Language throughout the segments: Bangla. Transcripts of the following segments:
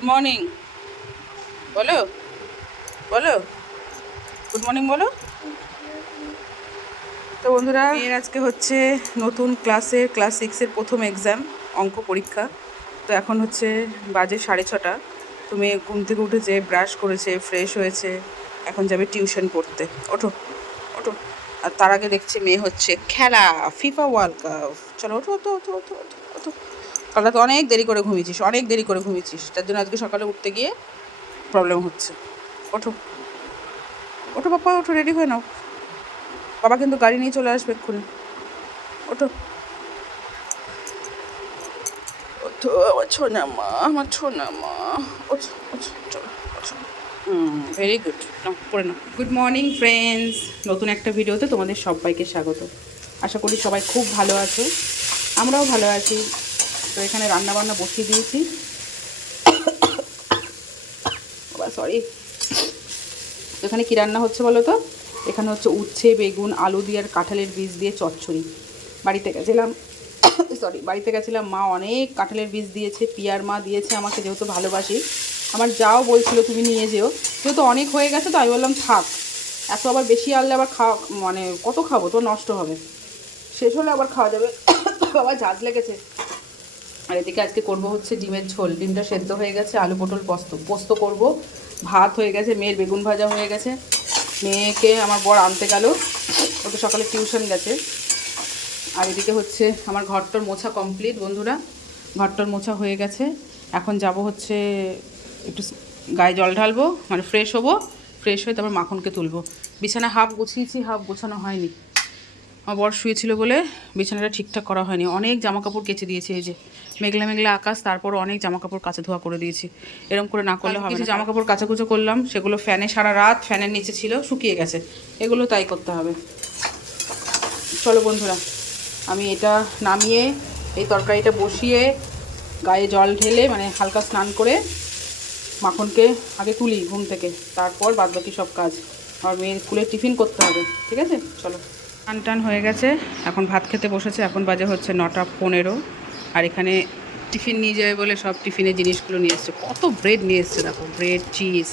গুড মর্নিং বলো, বলো গুড মর্নিং বলো। তো বন্ধুরা, এর আজকে হচ্ছে নতুন ক্লাস 6-এর প্রথম এক্সাম, অঙ্ক পরীক্ষা। তো এখন হচ্ছে বাজে 6:30। তো মেয়ে ঘুম থেকে উঠেছে, ব্রাশ করেছে, ফ্রেশ হয়েছে, এখন যাবে টিউশন পড়তে। ওঠো ওঠো। আর তার আগে দেখছি মেয়ে হচ্ছে খেলা, ফিফা ওয়ার্ল্ড কাপ। চলো ওঠো ওঠো ওঠো ওঠো ওঠো ওঠো। কালকে তো অনেক দেরি করে ঘুমিয়েছিস, তার জন্য আজকে সকালে উঠতে গিয়ে প্রবলেম হচ্ছে। ওঠো ওঠো বাবা, ওঠো, রেডি হয়ে নাও। বাবা কিন্তু গাড়ি নিয়ে চলে আসবে এক্ষুনি। ওঠো ওঠো আমার ছোনা মা। ওঠো ওঠো, চলো ওঠো। ভেরি গুড, নাও পড়ে নাও। গুড মর্নিং ফ্রেন্ডস, নতুন একটা ভিডিওতে তোমাদের সবাইকে স্বাগত। আশা করি সবাই খুব ভালো আছো, আমরাও ভালো আছি। তো এখানে রান্না বান্না বসিয়ে দিয়েছি। সরি। তো এখানে কী রান্না হচ্ছে বলো তো? এখানে হচ্ছে উচ্ছে, বেগুন, আলু দিয়ে আর কাঁঠালের বীজ দিয়ে চচ্চড়ি। বাড়িতে গেছিলাম, মা অনেক কাঁঠালের বীজ দিয়েছে, পিয়ার মা দিয়েছে আমাকে, যেহেতু ভালোবাসি। আমার যাও বলছিল তুমি নিয়ে যেও, যেহেতু অনেক হয়ে গেছে তো আমি বললাম থাক, এত আবার বেশি আনলে আবার মানে কত খাবো, তো নষ্ট হবে, শেষ হলে আবার খাওয়া যাবে। বাবা ঝাঁজ লেগেছে। আর এদিকে আজকে করব হচ্ছে ডিমের ঝোল। ডিমটা সেদ্ধ হয়ে গেছে, আলু পটল পোস্ত করব, ভাত হয়ে গেছে, মেয়ের বেগুন ভাজা হয়ে গেছে। মেয়েকে আমার বর আনতে গেল, ও তো সকালে টিউশন গেছে। আর এদিকে হচ্ছে আমার ঘরটর মোছা কমপ্লিট বন্ধুরা, ঘরটর মোছা হয়ে গেছে। এখন যাব হচ্ছে একটু গায়ে জল ঢালবো, মানে ফ্রেশ হবো, ফ্রেশ হয়ে তারপর মাখনকে তুলবো। বিছানা হাফ গুছিয়েছি, হাফ গোছানো হয়নি। আমার বর শুয়েছিল বলে বিছানাটা ঠিকঠাক করা হয়নি। অনেক জামা কাপড় কেচে দিয়েছি, এই যে মেঘলা মেঘলা আকাশ, তারপরও অনেক জামা কাপড় কাচা ধোয়া করে দিয়েছি। এরকম করে না করলে হবে না। জামা কাপড় কাচাকুচো করলাম, সেগুলো ফ্যানে সারা রাত ফ্যানের নিচে ছিল, শুকিয়ে গেছে, এগুলো তাই করতে হবে। চলো বন্ধুরা, আমি এটা নামিয়ে এই তরকারিটা বসিয়ে গায়ে জল ঢেলে মানে হালকা স্নান করে মাখনকে আগে তুলি ঘুম থেকে, তারপর বাদবাকি সব কাজ। আর মেয়ের স্কুলে টিফিন করতে হবে, ঠিক আছে? চলো। টান হয়ে গেছে, এখন ভাত খেতে বসেছে। এখন বাজে হচ্ছে 9:15। আর এখানে টিফিন নিয়ে যাবে বলে সব টিফিনের জিনিসগুলো নিয়ে এসছে। কত ব্রেড নিয়ে এসছে দেখো, ব্রেড, চিজ।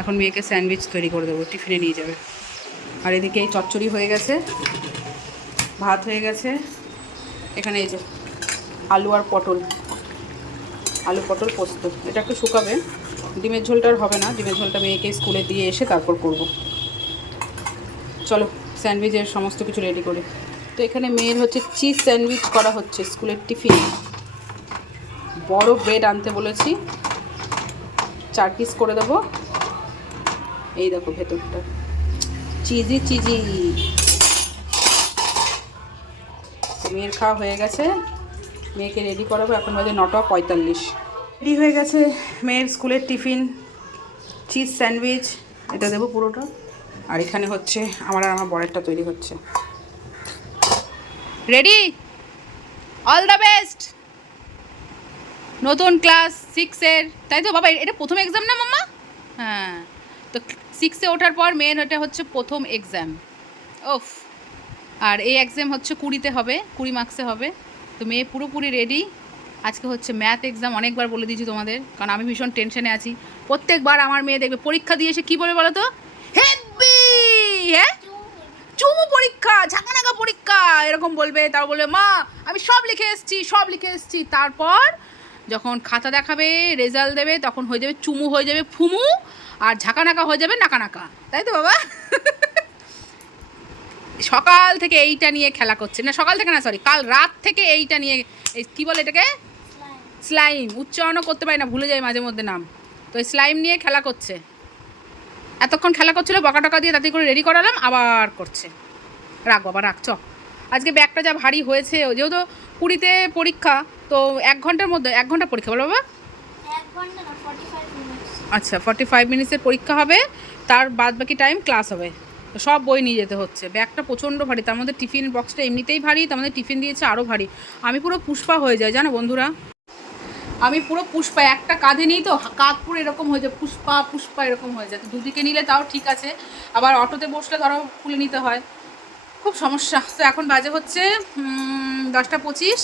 এখন মেয়েকে স্যান্ডউইচ তৈরি করে দেবো, টিফিনে নিয়ে যাবে। আর এদিকে এই চচ্চড়ি হয়ে গেছে, ভাত হয়ে গেছে। এখানে এই যে আলু আর পটল, আলু পটল পোস্ত, এটা একটু শুকাবে। ডিমের ঝোলটা আর হবে না, ডিমের ঝোলটা মেয়েকে স্কুলে দিয়ে এসে তারপর করব। চলো স্যান্ডউইচের সমস্ত কিছু রেডি করি। তো এখানে মেয়ের হচ্ছে চিজ স্যান্ডউইচ করা হচ্ছে স্কুলের টিফিন। বড় ব্রেড আনতে বলেছি, 4 পিস করে দেবো। এই দেখো ভেতরটা চিজি চিজি। মেয়ের খাওয়া হয়ে গেছে, মেয়েকে রেডি করাবো। এখন বাজে 9:45। রেডি হয়ে গেছে মেয়ের স্কুলের টিফিন, চিজ স্যান্ডউইচ, এটা দেবো পুরোটা। আর এখানে হচ্ছে আমার আর আমার বরেরটা তৈরি হচ্ছে। Ready, all the best. নতুন ক্লাস 6-এর, তাই তো বাবা? এটা প্রথম এক্সাম না মাম্মা? হ্যাঁ, তো 6-এ ওঠার পর মেয়ের এটা হচ্ছে প্রথম এক্সাম। ওফ। আর এই এক্সাম হচ্ছে 20-তে হবে, 20 মার্কসে হবে। তো মেয়ে পুরোপুরি রেডি। আজকে হচ্ছে ম্যাথ এক্সাম, অনেকবার বলে দিয়েছি তোমাদের, কারণ আমি ভীষণ টেনশনে আছি। প্রত্যেকবার আমার মেয়ে দেখবে পরীক্ষা দিয়ে এসে কী বলে বলো তো? হেব্বি, হ্যাঁ চুমু পরীক্ষা, ঝাঁকানাকা পরীক্ষা, এরকম বলবে। তাও বলবে মা আমি সব লিখে এসেছি। তারপর যখন খাতা দেখাবে, রেজাল্ট দেবে, তখন হয়ে যাবে চুমু, হয়ে যাবে ফুমু, আর ঝাঁকানাকা হয়ে যাবে নাকানাকা, তাই তো বাবা? সকাল থেকে এইটা নিয়ে খেলা করছে, না সকাল থেকে না, সরি কাল রাত থেকে এইটা নিয়ে, এই কী বলে এটাকে, স্লাইম। উচ্চারণও করতে পারি না, ভুলে যাই মাঝে মধ্যে নাম। তো এই স্লাইম নিয়ে খেলা করছে। এতক্ষণ খেলা করছিল, বকা টকা দিয়ে তাড়াতাড়ি করে রেডি করালাম, আবার করছে। রাখ বাবা রাখ, চ। আজকে ব্যাগটা যা ভারী হয়েছে, যেহেতু 20-তে পরীক্ষা, তো 1 ঘন্টার মধ্যে 1 ঘন্টা পরীক্ষা, বলো বাবা? আচ্ছা, 45 মিনিটসের পরীক্ষা হবে, তার বাদ বাকি টাইম ক্লাস হবে। তো সব বই নিয়ে যেতে হচ্ছে, ব্যাগটা প্রচণ্ড ভারী, তার মধ্যে টিফিন বক্সটা এমনিতেই ভারী, তার মধ্যে টিফিন দিয়েছে আরও ভারী। আমি পুরো পুষ্পা হয়ে যাই জানো বন্ধুরা, আমি পুরো পুষ্পা, একটা কাঁধে নিই তো কাঁধ পুরো এরকম হয়ে যায়, পুষ্পা পুষ্পা এরকম হয়ে যায়। তো দুদিকে নিলে তাও ঠিক আছে, আবার অটোতে বসলে ধরো খুলে নিতে হয়, খুব সমস্যা। তো এখন বাজে হচ্ছে 10:25,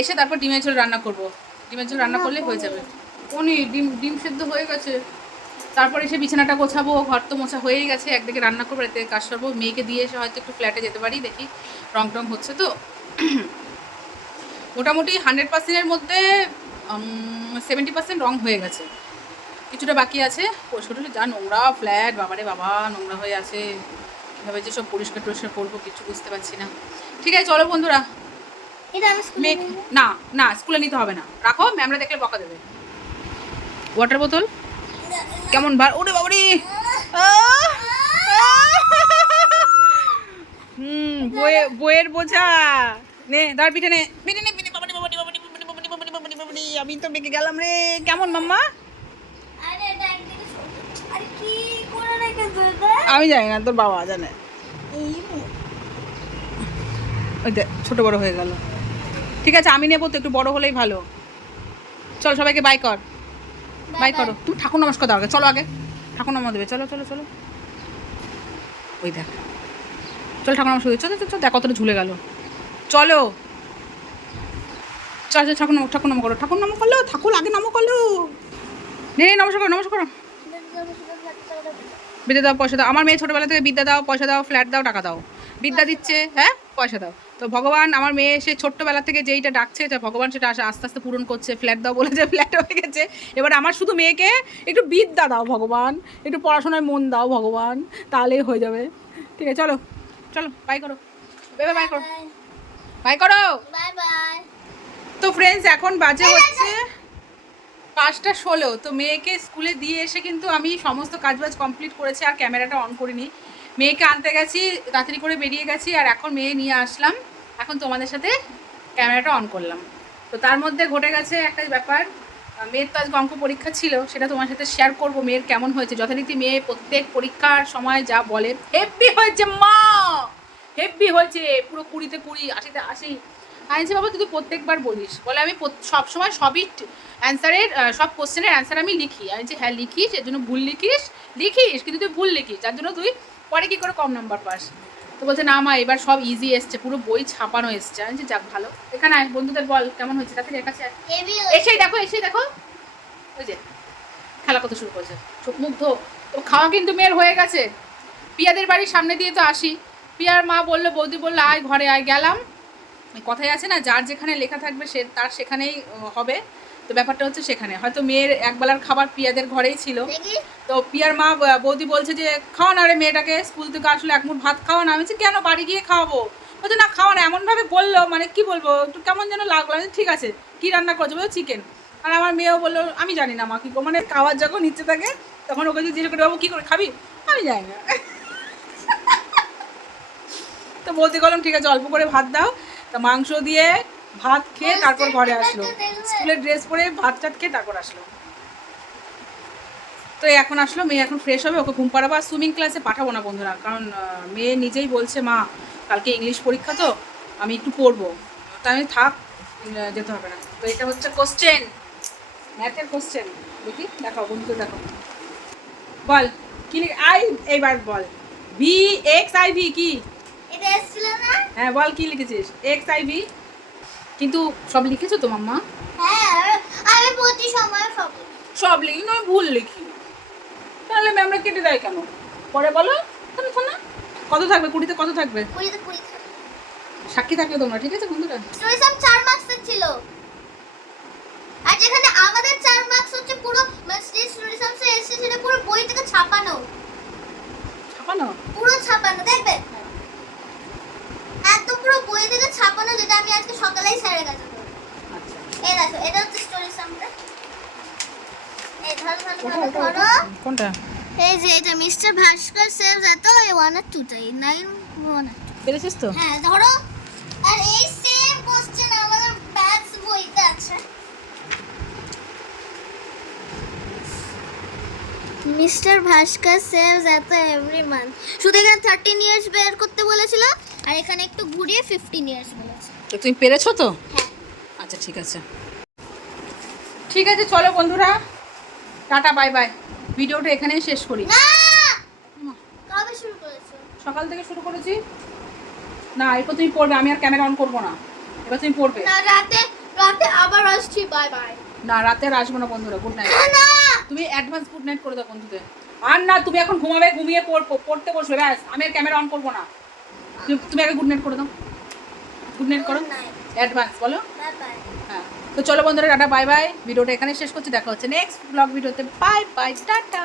এসে তারপর ডিমের ঝোল রান্না করব। ডিমের ঝোল রান্না করলে হয়ে যাবে। পনির ডিম ডিম সেদ্ধ হয়ে গেছে। তারপরে এসে বিছানাটা গোছাবো, ঘর তো মোছা হয়েই গেছে, একদিকে রান্না করবো, এতে কাজ করবো। মেয়েকে দিয়ে এসে হয়তো একটু ফ্ল্যাটে যেতে পারি, দেখি রং টং হচ্ছে তো। মোটামুটি 100%-এর মধ্যে 70% রং হয়ে গেছে, কিছুটা বাকি আছে। পরিষ্কার যা নোংরা ফ্ল্যাট, বাবারে বাবা নোংরা হয়ে আছে, কীভাবে যে সব পরিষ্কার টরিষ্কার করবো কিছু বুঝতে পারছি না। ঠিক আছে চলো বন্ধুরা, মেয়ে না না স্কুলে নিতে হবে না, রাখো, ম্যামরা দেখলে বকা দেবে। ওয়াটার বোতল কেমন ভার, ওরে বাবারে, বইয়ের বোঝা নে, দাঁড় পিঠে নে, পিঠে নে, পিঠে, বাবারে বাবারে বাবারে বাবারে বাবারে বাবারে বাবারে বাবারে, আমি তো বেঁকে গেলাম রে। কেমন মাম্মা? আমি জানি না, তোর বাবা জানে। ওই দেখ ছোট বড় হয়ে গেল। ঠিক আছে আমি নেবো তো, একটু বড় হলেই ভালো। চল সবাইকে বাই কর, বাই করো। তুমি ঠাকুর নমস্কার দাও আগে, চলো আগে ঠাকুর নমস্কার দেবে, চলো চলো চলো। ওই দেখ চল ঠাকুর নমস্কার দেবে, চলো চলো, দেখ কতটা ঝুলে গেল। চলো চল চল, ঠাকুর নম, ঠাকুর নম করো, ঠাকুর নম করলো, ঠাকুর আগে নম করলো। নে নমস্কার করো, নমস্কার করো। বিদ্যা দাও, পয়সা দাও। আমার মেয়ে ছোটোবেলা থেকে বিদ্যা দাও, পয়সা দাও, ফ্ল্যাট দাও, টাকা দাও। বিদ্যা দিচ্ছে, হ্যাঁ পয়সা দাও। তো ভগবান আমার মেয়ে সে ছোট্টবেলা থেকে যেইটা ডাকছে, ভগবান সেটা আস্তে আস্তে পূরণ করছে। ফ্ল্যাট দাও বলেছে, ফ্ল্যাট হয়ে গেছে। এবার আমার শুধু মেয়েকে একটু বিদ্যা দাও ভগবান, একটু পড়াশোনায় মন দাও ভগবান, তাহলেই হয়ে যাবে। ঠিক আছে চলো চলো, বাই করো বেবে, বাই করো, বাই করো, বাই বাই। তো ফ্রেন্ডস এখন বাজে হচ্ছে 5টা 16। তো মেয়েকে স্কুলে দিয়ে এসে কিন্তু আমি সমস্ত কাজবাজ কমপ্লিট করেছি, আর ক্যামেরাটা অন করিনি। মেয়েকে আনতে গেছি, তাড়াতাড়ি করে বেরিয়ে গেছি, আর এখন মেয়ে নিয়ে আসলাম, এখন তোমাদের সাথে ক্যামেরাটা অন করলাম। তো তার মধ্যে ঘটে গেছে একটা ব্যাপার, মেয়ের তো আজকে অঙ্ক পরীক্ষা ছিল, সেটা তোমার সাথে শেয়ার করবো মেয়ের কেমন হয়েছে। যথারীতি মেয়ে প্রত্যেক পরীক্ষার সময় যা বলে, হেব্বি হয়েছে মা, হেব্বি হয়েছে, পুরো 20-তে 20, 80-তে 80। আমি বলছি বাবা তুই তো প্রত্যেকবার বলিস, বলে আমি সবসময় সবই অ্যান্সারের, সব কোশ্চেনের অ্যান্সার আমি লিখি। আমি বলছি হ্যাঁ লিখিস, এর জন্য ভুল লিখিস, কিন্তু তুই ভুল লিখিস, যার জন্য তুই পরে কী করে কম নাম্বার পাস। তো বলছে না মা এবার সব ইজি এসছে, পুরো বই ছাপানো এসছে। আমি বলছি যাক ভালো। এখানে আয়, বন্ধুদের বল কেমন হয়েছে, তাতে এর কাছে এসেই দেখো, এসেই দেখো, ওই যে খেলা করতে শুরু করেছে, চোখ মুখ ধো। তো খাওয়া কিন্তু মেয়ের হয়ে গেছে। পিয়াদের বাড়ির সামনে দিয়ে তো আসি, পিয়ার মা বললো, বৌদি বললো আয় ঘরে আয়, গেলাম। কথাই আছে না, যার যেখানে লেখা থাকবে সে তার সেখানেই হবে। তো ব্যাপারটা হচ্ছে সেখানে হয়তো মেয়ের একবেলার খাবার পিয়াদের ঘরেই ছিল। তো পিয়ার মা বৌদি বলছে যে খাওয়া না রে মেয়েটাকে, স্কুল থেকে আসলে এক মুঠ ভাত খাওয়া না। আমি বলছি কেন, বাড়ি গিয়ে খাওয়াবো। বলছে না খাওয়া না, এমনভাবে বললো, মানে কি বলবো, একটু কেমন যেন লাগলো। আমি ঠিক আছে কী রান্না করছো, বলছো চিকেন। আর আমার মেয়েও বললো আমি জানি না মা কী, মানে খাওয়ার যখন ইচ্ছে থাকে তখন ওকে যদি জিজ্ঞেস করে বাবু কী করে খাবি, আমি জানি না। তো বলতে গেলাম ঠিক আছে অল্প করে ভাত দাও। তা মাংস দিয়ে ভাত খেয়ে তারপর ঘরে আসলো, স্কুলের ড্রেস পরে ভাত টাত খেয়ে তারপর আসলো। তো এখন আসলো, মেয়ে এখন ফ্রেশ হবে, ওকে ঘুম পাড়াবো। আর সুইমিং ক্লাসে পাঠাবো না বন্ধুরা, কারণ মেয়ে নিজেই বলছে মা কালকে ইংলিশ পরীক্ষা, তো আমি একটু পড়বো। তা আমি থাক, যেতে হবে না। তো এটা হচ্ছে কোশ্চেন, ম্যাথের কোশ্চেন। দেখি দেখাও বন্ধুদের, দেখো বল কি আই, এইবার বল VXIV কি, হ্যাঁ বল কি লিখেছিস, XIV। কিন্তু সব লিখেছো তো মাম্মা? হ্যাঁ আমি প্রতি সময় সব লিখি না, ভুল লিখি, তাহলে ম্যামরা কেটে দেয় কেন? পরে বলো তুমি না। কত থাকবে 20-তে, কত থাকবে? 20-তে 20 সাক্ষী থাকবে তোমরা, ঠিক আছে বন্ধুরা? স্টোরিসাম 4 মার্কসের ছিল, আর যেখানে আমাদের 4 মার্কস হচ্ছে পুরো স্টোরিসাম সে এসে সেটা পুরো বই থেকে ছাপানো, পুরো ছাপানো দেখবে, একদম পুরো বই থেকে ছাপানো, যেটা আমি আজকে সকালেই স্যারের কাছে করব। আচ্ছা এই দেখো, এটা হচ্ছে স্টোরিসামটা, এই ধরো কোনটা, এই যে এটা মিস্টার ভাস্কর সেভস এত 1 আর 2 টাই 9 1 পেরেছিস তো? হ্যাঁ ধরো, আর এই সেম কোশ্চেন আমাদের ম্যাথস বইতে আছে। মিস্টার ভাস্কর সেভস এত এভরি মান্থ, শুধু এখানে 13 ইয়ার্স বের করতে বলেছিল, আর এখানে একটু ঘুরিয়ে 15 ইয়ার্স বলেছে। তো তুমি পেরেছো তো? হ্যাঁ আচ্ছা ঠিক আছে, ঠিক আছে চলো বন্ধুরা, টাটা বাই বাই। ভিডিওটা এখানেই শেষ করি। না কবে শুরু করেছো? সকাল থেকে শুরু করেছি না, এরপর তুমি পড়বে, আমি আর ক্যামেরা অন করবো না, এবার তুমি পড়বে। না রাতে আবার আসছি, বাই বাই। না রাতে আর আসবো না বন্ধুরা, গুড নাইট। না তুমি অ্যাডভান্স গুড নাইট করে দাও বন্ধুদের। আর না, তুমি এখন ঘুমাবে, ঘুমিয়ে পড়তে বসবে, ব্যাস। আমি আর ক্যামেরা অন করবো না। তুমি আগে গুড নাইট করে দাও, গুড নাইট করো, অ্যাডভান্স বলো। Bye bye. হ্যাঁ, তো চলো বন্ধুরা, টাটা বাই বাই। ভিডিওটা এখানে শেষ করছি, দেখা হচ্ছে নেক্সট ব্লগ ভিডিওতে। Bye bye, tata.